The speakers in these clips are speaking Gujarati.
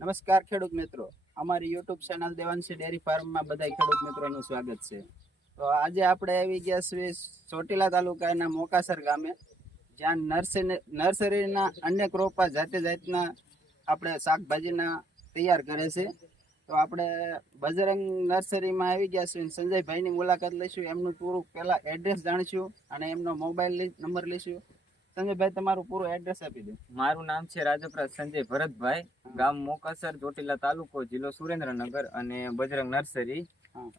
નમસ્કાર ખેડૂત મિત્રો. અમારી યુટ્યુબ ચેનલ દેવાંશી ડેરી ફાર્મમાં બધા ખેડૂત મિત્રોનું સ્વાગત છે. તો આજે આપણે આવી ગયા છીએ ચોટીલા તાલુકાના મોકાસર ગામે, જ્યાં નર્સરી, નર્સરીના અન્ય ક્રોપા જાતે જાતના આપણે શાકભાજીના તૈયાર કરે છે. તો આપણે બજરંગ નર્સરીમાં આવી ગયા છીએ સંજયભાઈની મુલાકાત લઈશું. એમનું પૂરું પહેલાં એડ્રેસ જાણીશું અને એમનો મોબાઈલ નંબર લઈશું. સંજયભાઈ, તમારું પૂરું એડ્રેસ આપી દો. મારું નામ છે રાજપરા સંજય ભરતભાઈ. ગામ મોકાસર ચોટીલા તાલુકો જિલ્લો સુરેન્દ્રનગર અને બજરંગ નર્સરી.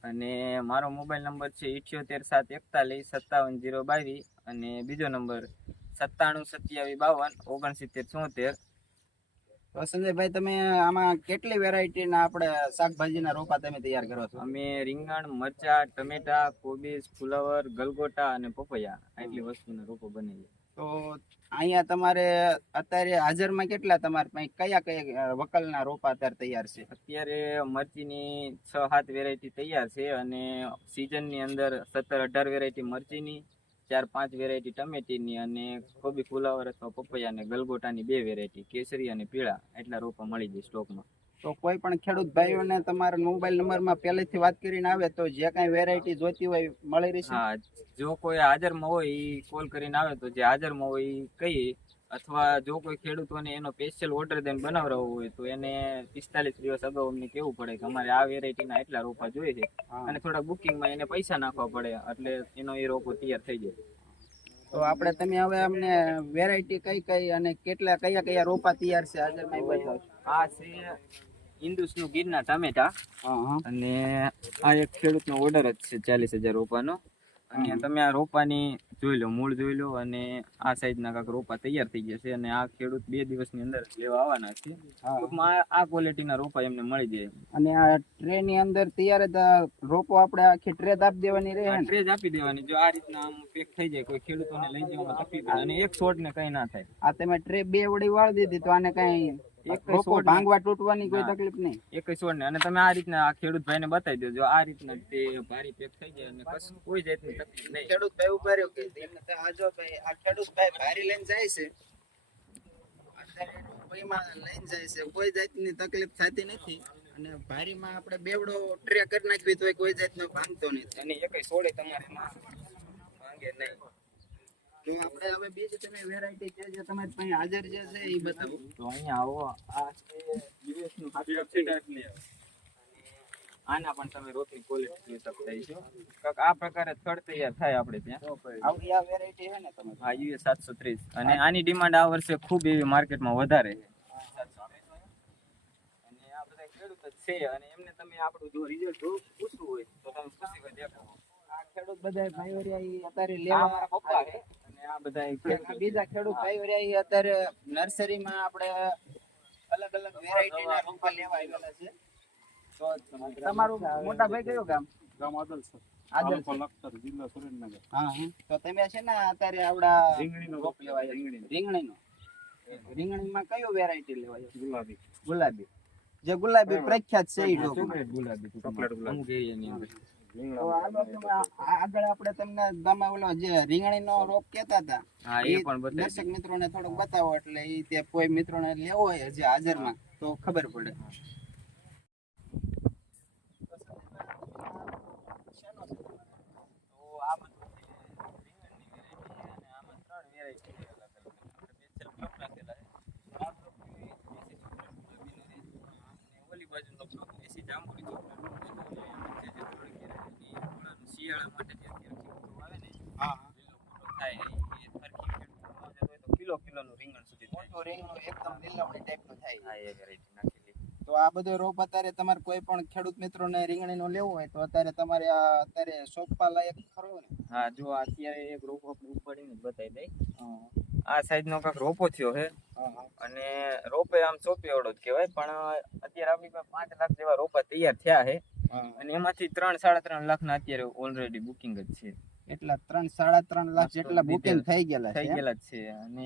અને મારો મોબાઈલ નંબર છે ઇઠ્યોતેર સાત એકતાલીસ સત્તાવન જીરો બાવીસ અને બીજો નંબર સત્તાણું સત્યાવીસ બાવન ઓગણસિત્તેર ચોતેર તો સંજયભાઈ તમે આમાં કેટલી વેરાયટીના આપણે શાકભાજીના રોપા તમે તૈયાર કરો છો? અમે રીંગણ મરચા ટમેટા કોબીજ ફુલાવર ગલગોટા અને પપૈયા આટલી વસ્તુના રોપો બનાવીએ. તો અહીંયા તમારે અત્યારે હાજરમાં કેટલા તમારે પાસે કયા કયા વકલના રોપા અત્યારે તૈયાર છે? અત્યારે મરચીની છ, સાત વેરાયટી તૈયાર છે અને સિઝનની અંદર સત્તર, અઢાર વેરાયટી મરચીની, ચાર, પાંચ વેરાયટી ટમેટીની અને કોબી ફુલાવર અથવા પપૈયા અને ગલગોટાની બે વેરાયટી કેસરી અને પીળા એટલા રોપા મળી જાય સ્ટોકમાં તો કોઈ પણ ખેડૂત ભાઈઓને તમારા મોબાઈલ નંબરમાં પહેલેથી વાત કરીને આવે તો જે કાંઈ વેરાયટી જોઈતી હોય મળી રહેશે. હા જો કોઈ હાજરમાં હોય એ કોલ કરીને આવે તો જે હાજરમાં હોય એ કહીએ. અથવા જો કોઈ ખેડૂતોને એનો સ્પેશિયલ ઓર્ડર દઈને બનાવડાવવો હોય તો એને પિસ્તાલીસ દિવસ અગાઉ અમને કેવું પડે કે અમારે આ વેરાયટીના એટલા રોપા જોઈએ છે. અને થોડા બુકિંગમાં એને પૈસા નાખવા પડે એટલે એનો એ રોપો તૈયાર થઈ જાય. તો આપણે તમે હવે અમને વેરાયટી કઈ કઈ અને કેટલા કયા કયા રોપા તૈયાર છે હાજરમાં બતાવશો. આ છે ઇન્દુસનું ગીરના ટામેટા. અને આ એક ખેડૂતનો ઓર્ડર જ છે ચાલીસ હજાર રોપાનો. અને તમે આ રોપાની જોઈ લો મૂળ જોઈ લો અને આ સાઈઝના કાંક રોપા તૈયાર થઈ ગયા છે. અને આ ખેડૂત બે દિવસની અંદર લેવા આવવાના છે. ટૂંકમાં આ- ક્વોલિટીના રોપા એમને મળી જાય. અને આ ટ્રે ની અંદર તૈયાર જ રોપો આપણે આખી ટ્રે આપી દેવાની રહે ટ્રે જ આપી દેવાની. જો આ રીતના આમ પેક થઈ જાય કોઈ ખેડૂતોને લઈ જવામાં તકલીફ અને એક છોડ ને કઈ ના થાય. આ તમે ટ્રે બે વડી વાળી દીધી તો આને કઈ ભાંગવા તૂટવાની કોઈ તકલીફ નહીં. એક છોડ ને અને તમે આ રીતના આ ખેડૂત ભાઈને બતાવી દેજો. આ રીતના તે ભારી પેક થઈ જાય અને કશું કોઈ જાતની તકલીફ નહીં. ખેડૂત ભાઈ ઊભા રહ્યો કે? ભાઈ આ ખેડૂત ભાઈ ભારી લઈને જાય છે. લઈને જાય છે. કોઈ જાતની તકલીફ થતી નથી. અને ભારીમાં આપણે બેવડો ટ્રે કરી નાખવી તો કોઈ જાતનો ભાંગતો નથી. અને એકય છોડે તમારે ભાંગે નહીં. તો આપણે હવે બીજી તમે વેરાયટી છે જે તમારી પાસે હાજર જે છે એ બતાવો. તો અહીંયા આવો. આ છે US નું હાથીડગ છે એટલે આના પણ તમે રોટની ક્વોલિટી જોઈ શકતા છો કાંઈક આ પ્રકારે થડ તૈયાર થાય આપણે ત્યાં. આવડી આ વેરાયટી છે ને તમે આ યુએસ સાતસો ત્રીસ. અને આની ડિમાન્ડ આ વર્ષે ખૂબ એવી માર્કેટમાં વધારે. છે અને આ બધા ખેડૂત જ છે. અને એમને તમે આપણું જો રિઝલ્ટ પૂછવું હોય તો તમે પૂછી હોય દેખો આ ખેડૂત બધા ભાઈઓ અત્યારે લેવા મારા પપ્પા છે. આ બધા બીજા ખેડૂત ભાઈઓ રહ્યા અત્યારે નર્સરીમાં આપણે અલગ અલગ વેરાયટીના રોપા લેવા આવેલા છે. તો તમારું મોટા ભાઈ કયું ગામ? ગામ આદલ છે આદલ તાલુકો છે. લખતર જિલ્લો સુરેન્દ્રનગર. હા હા. તો તમે છે ને અત્યારે આવડા રીંગણીનો રોપ લેવા આવ્યા રીંગણીનો. રીંગણીનો? રીંગણીમાં કયો વેરાયટી લેવા ગુલાબી. ગુલાબી. જે ગુલાબી પ્રખ્યાત છે આગળ આપણે તમને ગામમાં ઓલો જે રીંગણીનો રોપ કહેતા હતા હા એ પણ બતાવી દર્શક મિત્રોને થોડુંક બતાવો એટલે એ તે કોઈ મિત્રોને લેવો હોય જે હાજરમાં તો ખબર પડે તો આમાં તો છે રીંગણની variety છે અને આમાં ત્રણ variety છે અલગ અલગ. આપણે બે ચાર block નાખેલા છે. આ block એ દેશી chocolate ગુલાબીનો છે. અને ઓલી બાજુનો block દેશી જાંબુડી chocolate નો છે. અને વચ્ચે જે થોડીક variety, ઈ થોડાનું શિયાળા માટે જે આવે ને, હા. થાય, એ તો કિલો કિલોનું રીંગણ સુધી થાય. મોટું રીંગણું એકદમ લીલાવડી ટાઈપનું થાય. હા, એ variety નાખેલી. તો આ બધો રોપ અત્યારે તમારે કોઈ પણ ખેડૂત મિત્રોને રીંગણીનો લેવો હોય તો અત્યારે તમારે આ અત્યારે સોપા લાયક ખરો ને? હા જો અત્યારે એક રોપ આપણે ઉપાડીને જ બતાવી દઈ. આ સાઈડ નો કાંક રોપો થયો છે. હા હા. અને રોપે આમ સોંપી ઓળો જ કહેવાય પણ અત્યારે આપણી પાસે પાંચ લાખ જેવા રોપા તૈયાર થયા છે. હા અને એમાંથી ત્રણ સાડા ત્રણ લાખ ના અત્યારે ઓલરેડી બુકિંગ જ છે. એટલા ત્રણ સાડા ત્રણ લાખ જેટલા બુકિંગ થઈ ગયેલા થઈ ગયેલા છે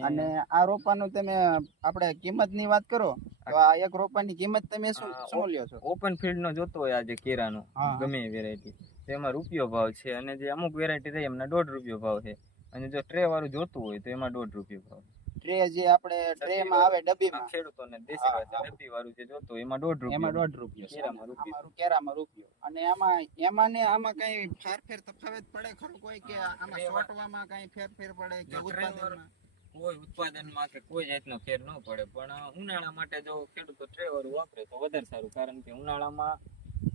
અને આ રોપાનું તમે આપણે કિંમતની વાત કરો તો આ એક રોપાની કિંમત તમે શું શું લ્યો છો? ઓપન ફિલ્ડ નો જોતો હોય આજે કેરાનો. ગમે એ વેરાયટી તેમાં રૂપિયો ભાવ છે અને જે અમુક વેરાયટી રહી એમના દોઢ રૂપિયો ભાવ છે. અને જો ટ્રે વાળું જોતું હોય તો એમાં દોઢ રૂપિયો ભાવ ટ્રે જે આપણે ટ્રે માં આવે ડબ્બીમાં. ખેડૂતોને દેશી ભાષા ડબ્બી વાળું જે જોતું એમાં દોઢ રૂપિયા. એમાં દોઢ રૂપિયો કેરામાં રૂપિયો. કેરામાં રૂપિયો. અને આમાં એમાં ને આમાં કઈ ફેરફેર તફાવત પડે ખરું કોઈ કે આમાં ટ્રેમાં- કઈ ફેરફેર પડે કે ઉત્પાદનમાં? કોઈ ઉત્પાદનમાં કે કોઈ જાતનો ફેર ન પડે. પણ ઉનાળા માટે જો ખેડૂતો ટ્રે વાળું વાપરે તો વધારે સારું. કારણ કે ઉનાળામાં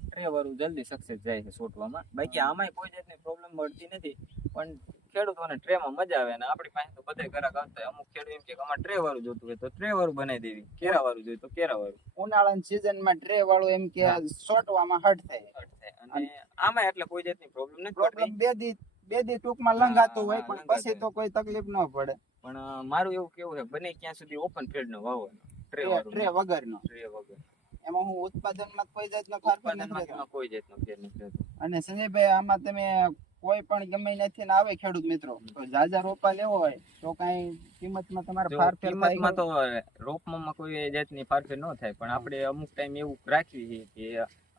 ટ્રે વાળું જલ્દી સક્સેસ જાય છે છોટવામાં બાકી આમાંય કોઈ જાતની પ્રોબ્લેમ મળતી નથી. પણ ખેડૂતોને ટ્રેમાં મજા આવે ને આપણી પાસે તો બધે ઘરાક આવતા હોય. અમુક ખેડૂત એમ કે અમારે ટ્રે વાળું જોતું હોય તો ટ્રે વાળું બનાવી દેવી. કેરા વાળું જોઈએ તો કેરા વાળું. ઉનાળાની સીઝનમાં ટ્રે વાળું એમ કે સોટવામાં હટ થાય. હટ થાય. અને આમાં એટલે કોઈ જાતની પ્રોબ્લેમ નથી પ્રોબ્લેમ બે દી બે દી ટૂંકમાં લંગાતું હોય પણ પછી તો કોઈ તકલીફ ન પડે. પણ મારું એવું કેવું છે બને ક્યાં સુધી ઓપન ફિલ્ડ નો વાવો ટ્રે વાળું ટ્રે વગરનો. ટ્રે વગર એમાં હું ઉત્પાદનમાં કોઈ જાતનો ફેર નથી કોઈ જાતનો ફેર નથી અને સંજયભાઈ આમાં તમે કોઈ પણ ગમે નથી ને આવે ખેડૂત મિત્રો. તો જાજા રોપા લેવો હોય તો કઈ કિંમતમાં તમારે ફારફેર કિંમતમાં તો રોપમાં કોઈ જાતની ફારફેર ન થાય પણ આપણે અમુક ટાઈમ એવું રાખવી છે કે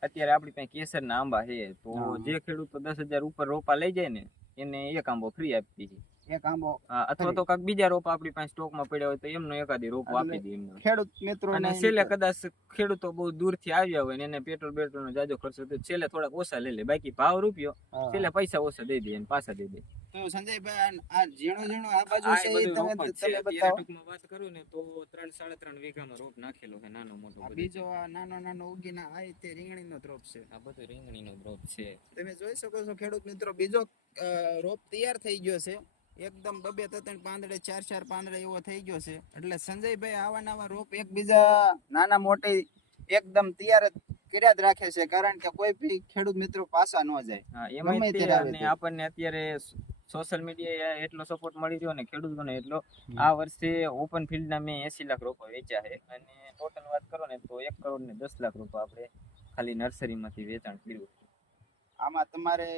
અત્યારે આપણી પાસે કેસરના આંબા છે તો જે ખેડૂતો દસ હજાર ઉપર રોપા લઈ જાય ને એને એક આંબો ફ્રી આપી છે એક આંબો અથવા તો કાક બીજા રોપા આપણી પાસે સ્ટોકમાં પડ્યા હોય તો એમનો એકાદી રોપો આપી દે એમને. ખેડૂત મિત્રો અને છેલ્લે કદાચ ખેડૂતો બહુ દૂરથી આવ્યા હોય ને એને પેટ્રોલ બેટ્રોલ નો જાજો ખર્ચો તો છેલ્લે થોડાક ઓછા લઈ લે બાકી ભાવ રૂપિયો. છેલ્લે પૈસા ઓછા દઈ દે અને પાછા દઈ દે. તો સંજયભાઈ આ- આ ઝીણું ઝીણું આ બાજુ છે એ એ તમે તમે બતાવો. ટૂંકમાં વાત કરું ને તો ત્રણ સાડા ત્રણ વીઘામાં રોપ નાખેલો છે નાનો મોટો બીજો આ નાનો નાનો ઉગીના આ તે રીંગણીનો દ્રોપ છે. આ બધું રીંગણીનો રોપ છે. તમે જોઈ શકો છો ખેડૂત મિત્રો બીજો રોપ તૈયાર થઈ ગયો છે. એકદમ બબે ત્રણ પાંદડે ચાર ચાર પાંદડે એવો થઈ ગયો છે. એટલે સંજયભાઈ આવા નવા રોપ એકબીજા નાના મોટી એકદમ તૈયાર જ કર્યા જ રાખે છે કારણ કે કોઈ બી ખેડૂત મિત્રો પાછા ન જાય. એમાં. આપણને અત્યારે સોશિયલ મીડિયા એટલો સપોર્ટ મળી રહ્યો ને ખેડૂતોને એટલો. આ વર્ષે ઓપન ફિલ્ડના મેં એસી લાખ રોપા વેચ્યા છે. અને ટોટલ વાત કરો ને તો એક કરોડ ને દસ લાખ રૂપિયા આપણે ખાલી નર્સરીમાંથી વેચાણ કર્યું. આમાં તમારે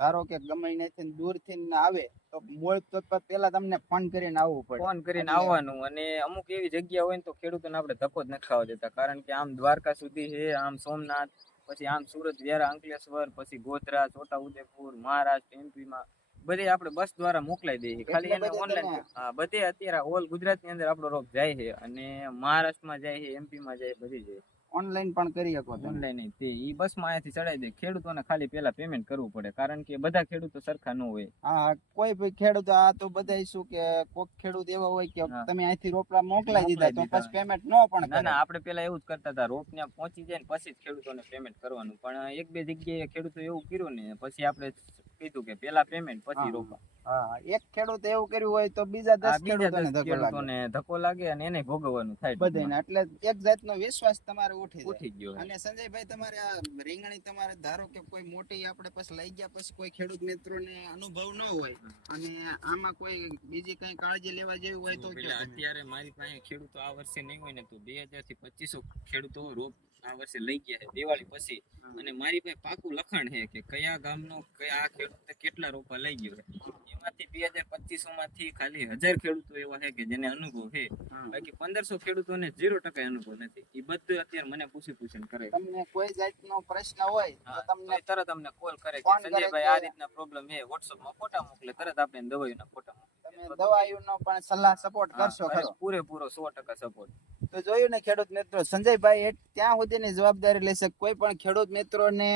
ધારો કે ગમે ત્યાંથી દૂરથી આવે તો મૂળ તો પેલા તમને ફોન કરીને આવવું પડે. ફોન કરીને આવવાનું અને અમુક એવી જગ્યા હોય ને તો ખેડૂતોને આપણે ધક્કો જ નથી ખાવા દેતા. કારણ કે આમ દ્વારકા સુધી છે આમ સોમનાથ પછી આમ સુરત વ્યારા અંકલેશ્વર પછી ગોધરા છોટા ઉદેપુર મહારાષ્ટ્ર એમપી માં. બધે આપણે બસ દ્વારા મોકલાઈ દઈએ ખાલી એને ઓનલાઈન હા બધે અત્યારે ઓલ ગુજરાતની અંદર આપણો રોગ જાય છે અને મહારાષ્ટ્રમાં જાય છે એમપી માં જાય બધી જાય ઓનલાઈન પણ કરી શકો ઓનલાઈન તે. ઈ બસમાં અહીંયાથી ચડાઈ દે. ખેડૂતોને ખાલી પેલા પેમેન્ટ કરવું પડે. કારણ કે બધા ખેડૂતો સરખા ન હોય. હા કોઈ ભી ખેડૂત આ તો બધા શું કે કોક ખેડૂત એવા હોય કે તમે અહીંથી રોપડા મોકલાઈ દીધા તો પછી પેમેન્ટ ન પણ ના ના આપણે પેલા એવું જ કરતા હતા. રોપ ને પહોંચી જાય ને પછી જ ખેડૂતોને પેમેન્ટ કરવાનું. પણ એક બે જગ્યાએ ખેડૂતો એવું કર્યું ને પછી આપણે કીધું કે પેલા પેમેન્ટ પછી રોપા હા એક ખેડૂત એવું કર્યું હોય તો બીજા દસ ખેડૂતોને ધક્કો લાગે. અને એને ભોગવવાનું થાય બધાને એટલે એક જાતનો વિશ્વાસ તમારે ઉઠી ઉઠી ગયો અને સંજયભાઈ તમારે આ રીંગણી તમારે ધારો કે કોઈ મોટી આપણે પછી લઈ ગયા પછી કોઈ ખેડૂત મિત્રોને અનુભવ ન હોય અને આમાં કોઈ બીજી કઈ કાળજી લેવા જેવી હોય તો. અત્યારે મારી પાસે ખેડૂતો આ વર્ષે નહીં હોય ને તો બે હજારથી પચીસો ખેડૂતો રોપ આ વર્ષે લઈ ગયા છે. દિવાળી પછી. અને મારી પાસે પાકું લખાણ છે કે કયા ગામનો કયા ખેડૂત કેટલા રોપા લઈ ગયો છે. એમાંથી બે હજાર પચીસો માંથી ખાલી હજાર ખેડૂતો એવા છે કે જેને અનુભવ છે. બાકી પંદરસો ખેડૂતોને ઝીરો ટકા અનુભવ નથી. એ બધું અત્યારે મને પૂછી પૂછીને કરે. તમને કોઈ જાતનો પ્રશ્ન હોય તો તમને તરત અમને કોલ કરે કે સંજયભાઈ આ રીતના પ્રોબ્લેમ છે. વોટ્સઅપમાં ફોટા મોકલે તરત આપણે દવાઈના ફોટા મોકલે દવાઈનો પણ સલાહ સપોર્ટ કરશો ખરો. પૂરેપૂરો સો ટકા સપોર્ટ તો જોયું ને ખેડૂત મિત્રો સંજયભાઈ ત્યાં સુધીની જવાબદારી લેશે. કોઈ પણ ખેડૂત મિત્રોને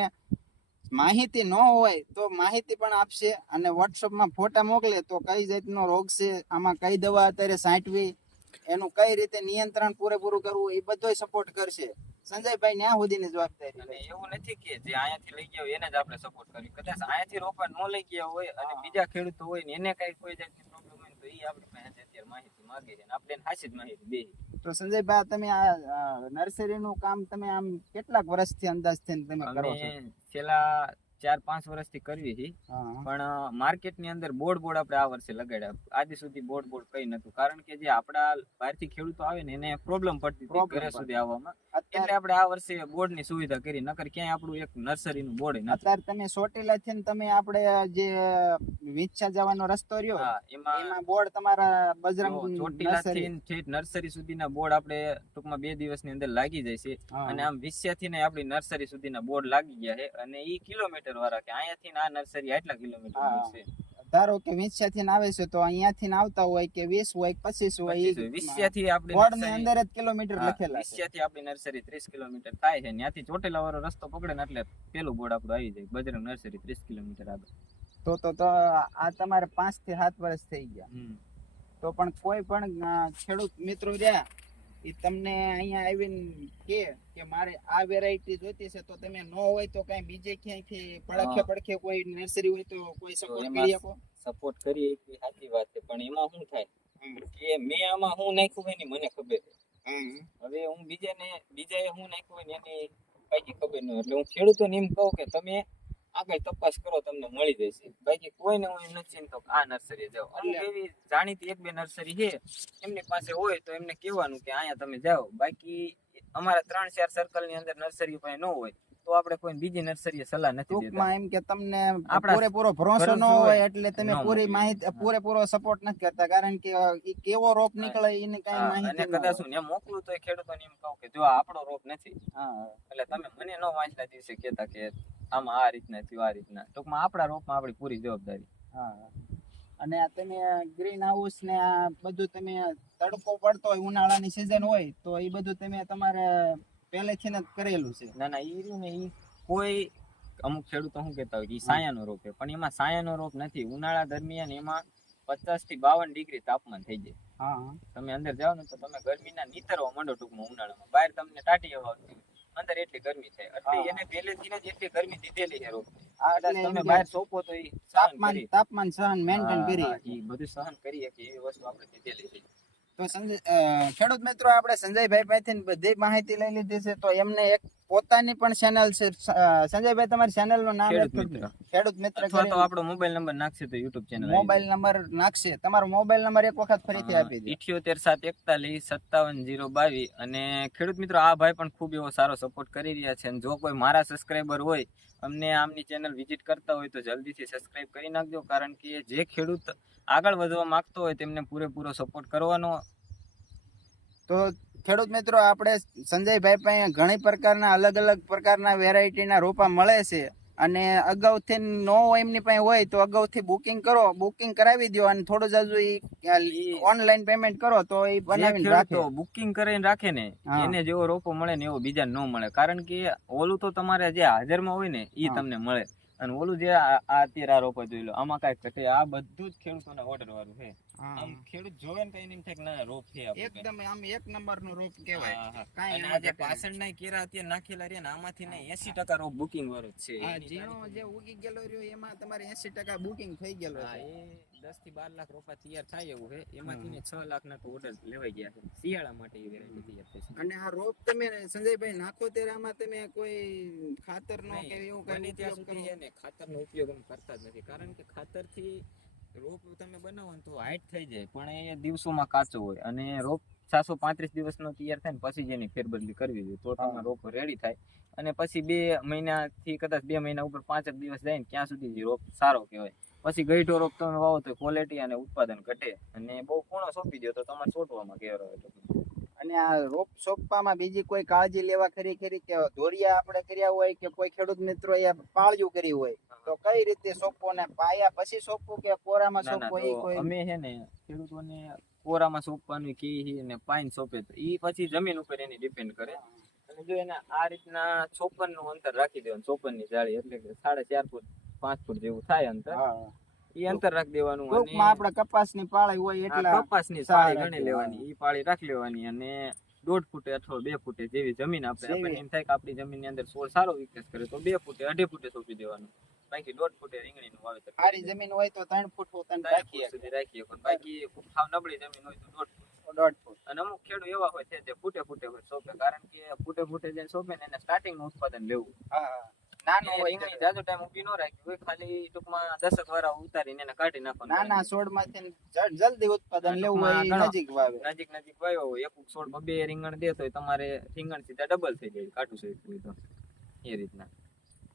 માહિતી ન હોય તો માહિતી પણ આપશે અને વોટ્સઅપમાં ફોટા મોકલે તો કઈ જાતનો રોગ છે આમાં કઈ દવા અત્યારે સાંટવી એનું કઈ રીતે નિયંત્રણ પૂરેપૂરું કરવું એ બધોય સપોર્ટ કરશે. સંજયભાઈ ત્યાં સુધીની જવાબદારી અને એવું નથી કે જે અહીંયાથી લઈ ગયા હોય એને જ આપણે સપોર્ટ કરી કદાચ અહીંયાથી રોપા ન લઈ ગયા હોય અને બીજા ખેડૂતો હોય ને એને કઈ કોઈ જાતની તો એ આપણી પાસે અત્યારે માહિતી માંગે છે આપણે એને જ માહિતી દે તો સંજયભાઈ તમે આ નર્સરીનું કામ તમે આમ કેટલાક વર્ષથી અંદાજથી તમે કરો છો? છેલ્લા ચાર પાંચ વર્ષથી કરવી હતી પણ માર્કેટની અંદર બોર્ડ બોર્ડ આપણે આ વર્ષે લગાડ્યા. આજે સુધી બોર્ડ બોર્ડ કઈ નતું કારણ કે જે આપણા બહારથી ખેડૂતો આવે ને એને પ્રોબ્લેમ પડતી ઘરે સુધી આવવામાં. એટલે આપણે આ વર્ષે બોર્ડની સુવિધા કરી. નકર ક્યાંય આપણું એક નર્સરી નું બોર્ડ અત્યારે તમે ચોટીલાથી ને તમે આપણે જે વિચ્છા જવાનો રસ્તો રહ્યો એમાં બોર્ડ તમારા બજરંગ ચોટીલા થી ઠેઠ નર્સરી સુધીના બોર્ડ આપણે ટૂંકમાં બે દિવસની અંદર લાગી જાય છે. અને આમ વિસ્યાથી ને આપણી નર્સરી સુધીના બોર્ડ લાગી ગયા છે. અને ઈ કિલોમીટર વાળા કે અહીંયાથી ને આ નર્સરી આટલા કિલોમીટર છે. ધારો કે વિંછિયા થી આવે છે તો અહીંયા થી આવતા હોય કે વીસ હોય પચીસ હોય વિંછિયા થી આપણે બોર્ડની અંદર જ કિલોમીટર લખેલા વિંછિયા થી આપણી નર્સરી ત્રીસ કિલોમીટર થાય છે. ત્યાંથી ચોટેલા વાળો રસ્તો પકડે ને એટલે પેલું બોર્ડ આપણું આવી જાય. બજરંગ નર્સરી ત્રીસ કિલોમીટર આગળ. તો તો તો આ તમારે પાંચથી સાત વર્ષ થઈ ગયા. તો પણ કોઈ પણ ખેડૂત મિત્રો રહ્યા એ તમને અહીંયા આવીને કે કે મારે આ વેરાયટી જોઈતી છે તો તમે ન હોય તો કઈ બીજે ક્યાંયથી પડખે. પડખે કોઈ નર્સરી હોય તો કોઈ સપોર્ટ કરી આપો. સપોર્ટ કરી એ સાચી વાત છે પણ એમાં શું થાય? કે મેં આમાં હું નાખ્યું હોય ને મને ખબર છે. હવે હું બીજાને બીજાએ હું નાખ્યું એની બાકી ખબર ન એટલે હું ખેડૂતોને એમ કહું કે તમે આગળ તપાસ કરો તમને મળી જશે. બાકી કોઈને હું એમ નથી તો આ નર્સરી જાઓ. અમુક એવી જાણીતી એક બે નર્સરી છે એમની પાસે હોય તો એમને કહેવાનું કે અહીંયા તમે જાઓ. બાકી અમારા ત્રણ ચાર સર્કલની અંદર નર્સરી પાસે ન હોય તો આપણે કોઈ બીજી નર્સરીએ સલાહ નથી ટૂંકમાં એમ કે તમને પૂરેપૂરો ભરોસો ન હોય. એટલે તમે પૂરી માહિતી પૂરેપૂરો સપોર્ટ નથી કરતા. કારણ કે કેવો રોપ નીકળે એને કઈ માહિતી અને કદાચ. હું એમ મોકલું તો ખેડૂતોને એમ કહું કે જો આપણો રોપ નથી. એટલે તમે મને ન વાંચતા દિવસે કહેતા કે આમાં આ રીતના થયું આ રીતના. ટૂંકમાં આપણા રોપમાં આપણી પૂરી જવાબદારી. હા. અને આ તમે ગ્રીન હાઉસ ને આ બધું તમે તડકો પડતો હોય ઉનાળાની સિઝન હોય તો એ બધું તમે તમારે પહેલેથી જ કરેલું છે. ના ના ઈ ને ઈ કોઈ અમુક ખેડૂતો શું કહેતા હોય કે સાયાનો રોપ છે પણ એમાં સાયાનો રોપ નથી. ઉનાળા દરમિયાન એમાં પચાસથી બાવન ડિગ્રી તાપમાન થઈ જાય. હા તમે અંદર જાઓ ને તો તમે ગરમીના નીતરવા માંડો ટૂંકમાં ઉનાળામાં. બહાર તમને ટાટી હવા. અંદર એટલી ગરમી છે. એટલે એને પહેલેથી જ એટલી ગરમી દીધેલી છે તમે બહાર સોંપો તો તાપમાન તાપમાન સહન મેન્ટેન કરી બધું સહન કરી શકે એવી વસ્તુ આપણે દીધેલી છે. તો સંજય ખેડૂત મિત્રો આપણે સંજયભાઈ પાસેથી બધી માહિતી લઈ લીધી છે. તો એમને એક પોતાની પણ ચેનલ છે. સંજયભાઈ તમારી ચેનલનું નામ ખેડૂત મિત્ર. અથવા તો આપણો મોબાઈલ નંબર નાખશે તો યુટ્યુબ ચેનલ મોબાઈલ નંબર નાખશે. તમારો મોબાઈલ નંબર એક વખત ફરીથી આપી દો. ઇઠ્યોતેર સાત એકતાલીસ સત્તાવન જીરો બાવીસ. અને ખેડૂત મિત્રો આ ભાઈ પણ ખૂબ એવો સારો સપોર્ટ કરી રહ્યા છે. અને જો કોઈ મારા સબસ્ક્રાઈબર હોય અમને આમની ચેનલ વિઝિટ કરતા હોય તો જલ્દીથી સબસ્ક્રાઇબ કરી નાખજો. કારણ કે જે ખેડૂત આગળ વધવા માંગતો હોય તેમને પૂરેપૂરો સપોર્ટ કરવાનો તો ખેડૂત મિત્રો આપણે સંજયભાઈ પાસે ઘણી પ્રકારના અલગ અલગ પ્રકારના વેરાયટીના રોપા મળે છે અને અગાઉથી ન એમની પાસે હોય તો અગાઉથી બુકિંગ કરો બુકિંગ કરાવી દો અને થોડું જાજુ ઓનલાઈન પેમેન્ટ કરો તો એ બનાવી બનાવીને રાખે. બુકિંગ કરીને રાખે ને એને જેવો રોપો મળે ને એવો બીજા ન મળે. કારણ કે ઓલું તો તમારે જે હાજરમાં હોય ને એ તમને મળે. અને ઓલું જે આ અત્યારે આ રોપો જોઈ લો આમાં કાંઈ ઘટે આ બધું જ ખેડૂતોના ઓર્ડર વાળું છે. આમ ખેડૂત જોવે ને એમ થાય કે ના રોપ છે એકદમ આમ એક નંબર નો રોપ કહેવાય. આજે કાંઈ અને એમાં આ જે ઘટે નહીં. પાછળના કેરા અત્યારે નાખેલા રહ્યા ને આમાંથી ને 80% રોપ બુકિંગ વાળો છે. તારીખ- જે ઉગી ગયેલો રહ્યો એમાં તમારે એસી ટકા બુકિંગ થઈ ગયેલો છે. 10 થી બાર લાખ રોપા તૈયાર થાય એવું છે. એમાંથી ને 6 લાખ ના તો ઓર્ડર લેવાઈ ગયા છે. શિયાળા માટે એ વેરાયટી તૈયાર થશે અને આ રોપ તમે સંજયભાઈ નાખો ત્યારે આમાં તમે કોઈ ખાતર નો કે એવું કઈ ત્યાં ઉપયોગ સુધી? છે ને ખાતરનો ઉપયોગ અમે કરતા જ નથી. કારણ કે ખાતરથી રોપ તમે બનાવો તો હાઈટ થઈ જાય પણ એ દિવસોમાં કાચો હોય. અને રોપ સાતસો પાંત્રીસ દિવસનો તૈયાર થાય ને પછી જ એની ફેરબદલી કરવી જોઈએ. તો તમારો રોપ રેડી થાય. અને પછી બે મહિનાથી કદાચ બે મહિના ઉપર પાંચ જ દિવસ જાય ને ત્યાં સુધી રોપ સારો કહેવાય. પછી ગઈઢો રોપ તમે વાવો તો ક્વોલિટી અને ઉત્પાદન ઘટે. અને બહુ પૂર્ણ સોંપી દો તો તમારે છોટવામાં કેવર હોય અને આ રોપ સોંપવામાં બીજી કોઈ કાળજી લેવા ખરી ખરી કે ધોરિયા આપણે કર્યા હોય કે કોઈ ખેડૂત મિત્રો એ પાળજું કર્યું હોય? તો કઈ રીતે સોંપવું ને પાયા પછી સોંપવું કે કોરામાં ના ના એ કોઈ અમે છે ને ખેડૂતોને કોરામાં સોંપવાનું કે ને પાઈન સોંપે તો એ પછી જમીન ઉપર એની ડિપેન્ડ કરે. અને જો એને આ રીતના ચોપનનું અંતર રાખી દેવાનું ચોપનની જાળી એટલે કે સાડા ચાર ફૂટ પાંચ ફૂટ જેવું થાય અંતર. એ અંતર રાખી દેવાનું અને આપણે કપાસની પાળી હોય એટલે કપાસની ની સાળી ગણી લેવાની એ પાળી રાખી લેવાની અને દોઢ ફૂટે અથવા બે ફૂટે જેવી જમીન આપણે આપણને એમ થાય કે આપણી જમીનની અંદર છોડ સારો વિકાસ કરે તો બે ફૂટે અઢી ફૂટે સોંપી દેવાનું. બાકી દોઢ ફૂટે રીંગણીનું વાવેતર સારી જમીન હોય તો ત્રણ ફૂટ ત્રણ રાખીએ સુધી રાખીએ પણ બાકી સાવ નબળી જમીન હોય તો દોઢ ફૂટ. દોઢ ફૂટ. અને અમુક ખેડૂત એવા હોય છે જે ફૂટે ફૂટે હોય સોંપે કારણ કે ફૂટે ફૂટે જે સોંપે ને એને સ્ટાર્ટિંગનું ઉત્પાદન લેવું. હા. નાનું એ હોય રીંગણી જાજો ટાઈમ ઊભી ન રાખી હોય ખાલી ટૂંકમાં દશક વાળા ઉતારીને એને કાઢી નાખવાનું. નાના છોડમાંથી જલ્દી ઉત્પાદન લેવું હોય નજીક વાવે. નજીક નજીક વાવ્યો હોય એક છોડ બબે રીંગણ દે તો તમારે રીંગણ સીધા ડબલ થઈ જાય કાઢું છે તો. એ રીતના.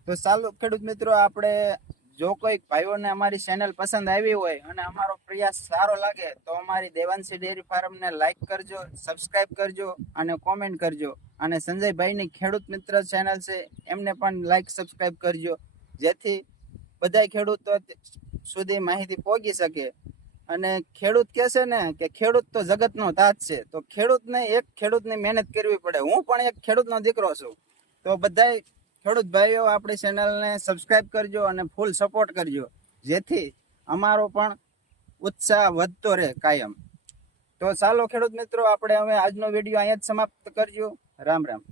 તો ચાલો ખેડૂત મિત્રો આપણે જો કોઈ ભાઈઓને અમારી ચેનલ પસંદ આવી હોય અને અમારો પ્રયાસ સારો લાગે તો અમારી દેવાંશી ડેરી ફાર્મને લાઈક કરજો સબસ્ક્રાઇબ કરજો અને કોમેન્ટ કરજો. અને સંજયભાઈની ખેડૂત મિત્ર ચેનલ છે, એમને પણ લાઈક સબસ્ક્રાઈબ કરજો. જેથી બધા ખેડૂતો સુધી માહિતી પહોંચી શકે. અને ખેડૂત કહે છે ને કે ખેડૂત તો જગતનો તાજ છે, તો ખેડૂતને એક ખેડૂતની મહેનત કરવી પડે. હું પણ એક ખેડૂતનો દીકરો છું. તો બધાય ખેડૂત ભાઈઓ આપણી ચેનલને સબસ્ક્રાઈબ કરજો અને ફૂલ સપોર્ટ કરજો. જેથી અમારો પણ ઉત્સાહ વધતો રહે કાયમ. તો ચાલો ખેડૂત મિત્રો, આપણે હવે આજનો વીડિયો અહીંયા જ સમાપ્ત કરજો. રામ રામ.